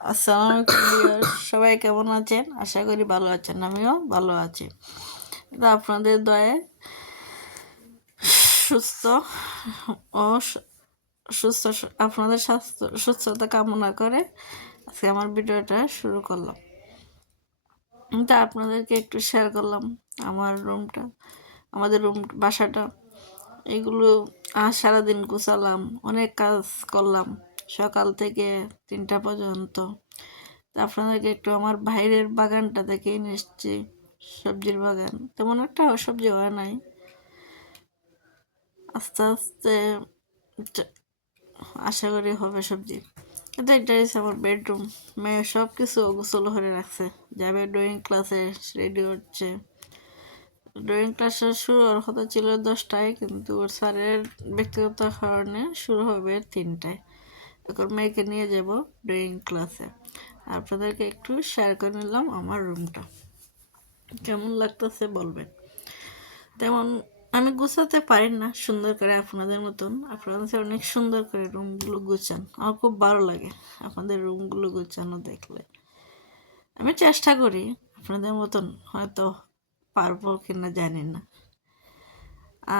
আসসালামু আলাইকুম ভিউয়ার্স, সবাই কেমন আছেন? আশা করি ভালো আছেন। আমিও ভালো আছি। তো আপনাদের দয়ায় সুস্থ ও সুস্থ আপনাদের স্বাস্থ্য সুস্থতা কামনা করে আজকে আমার ভিডিওটা শুরু করলাম। তা আপনাদেরকে একটু শেয়ার করলাম আমার রুমটা, আমাদের বাসাটা। এগুলো সারাদিন গুছালাম, অনেক কাজ করলাম সকাল থেকে 3টা পর্যন্ত। আপনাদেরকে একটু আমার বাইরের বাগানটা দেখে নিয়ে এসছি। সবজির বাগান তেমন একটা সবজি হয় নাই, আস্তে আস্তে আশা করি হবে সবজি। কিন্তু এটা হচ্ছে আমার বেডরুম। মেয়ে সব কিছু গোসল করে রাখছে, যাবে ড্রয়িং ক্লাসে, রেডি হচ্ছে। ড্রয়িং ক্লাসটা শুরু হওয়ার কথা ছিল 10টায়, কিন্তু ওর স্যারের ব্যক্তিগত কারণে শুরু হবে 3টায়। এখন মেয়েকে নিয়ে যাব ড্রয়িং ক্লাসে। আপনাদেরকে একটু শেয়ার করে নিলাম আমার রুমটা, কেমন লাগতেছে বলবেন। তেমন আমি গুছাতে পারি না সুন্দর করে আপনাদের মতন। আপনাদের অনেক সুন্দর করে রুমগুলো গুছান, আমার খুব ভালো লাগে আপনাদের রুমগুলো গুছানো দেখলে। আমি চেষ্টা করি আপনাদের মতন, হয়তো পারবো কিনা জানি না।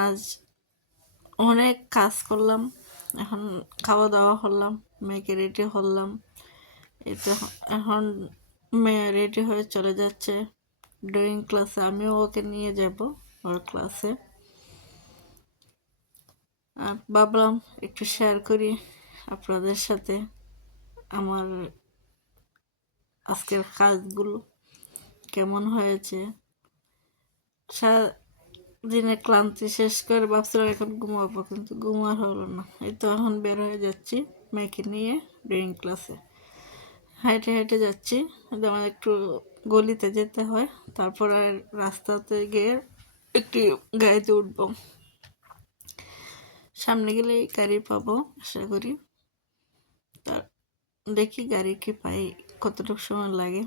আজ অনেক কাজ করলাম, এখন খাওয়া দাওয়া করলাম, মেয়েকে রেডি করলাম। এটা এখন মেয়ে রেডি হয়ে চলে যাচ্ছে ড্রয়িং ক্লাসে, আমিও ওকে নিয়ে যাব ওর ক্লাসে। ভাবলাম একটু শেয়ার করি আপনাদের সাথে আমার আজকের কাজগুলো কেমন হয়েছে। সারাদিনে ক্লান্তি শেষ করে ভাবছিলাম এখন ঘুমাবো, কিন্তু ঘুমার হলো না। এই তো এখন বের হয়ে যাচ্ছি মেয়েকে নিয়ে ড্রয়িং ক্লাসে। হাইটে হাইটে যাচ্ছি, যেমন একটু গলিতে যেতে হয়, তারপর আর রাস্তাতে গিয়ে একটি গাড়িতে উঠবো। সামনে গেলেই গাড়ি পাবো আশা করি। তার দেখি গাড়ি কি পাই, কতটুকু সময় লাগে।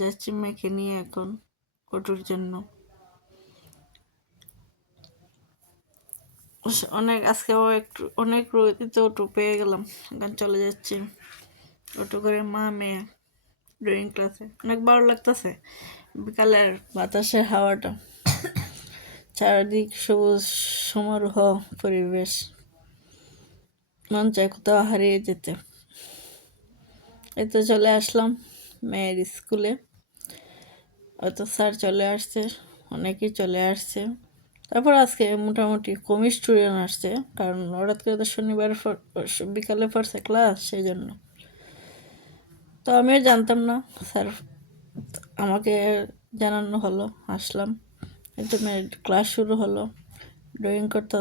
যাচ্ছি মেয়েকে নিয়ে এখন অটোর জন্য। অনেক আজকেও একটু অনেক রোদিতে অটো পেয়ে গেলাম, এখন চলে যাচ্ছি অটো করে মা মেয়ে ড্রয়িং ক্লাসে। অনেক ভালো লাগতেছে বিকালের বাতাসের হাওয়াটা, চারিদিক সবুজ সমারোহ পরিবেশ, মন চায় কোথাও হারিয়ে যেতে। এই তো চলে আসলাম মেয়ের স্কুলে। হয়তো স্যার চলে আসছে, অনেকেই চলে আসছে। তারপর আজকে মোটামুটি কমই স্টুডেন্ট আসছে, কারণ হঠাৎ করে তো শনিবার বিকালে পড়ছে ক্লাস, সেই জন্য। তো আমিও জানতাম না, স্যার আমাকে জানানো হলো, আসলাম। কিন্তু মেয়ের ক্লাস শুরু হলো, ড্রয়িং করতে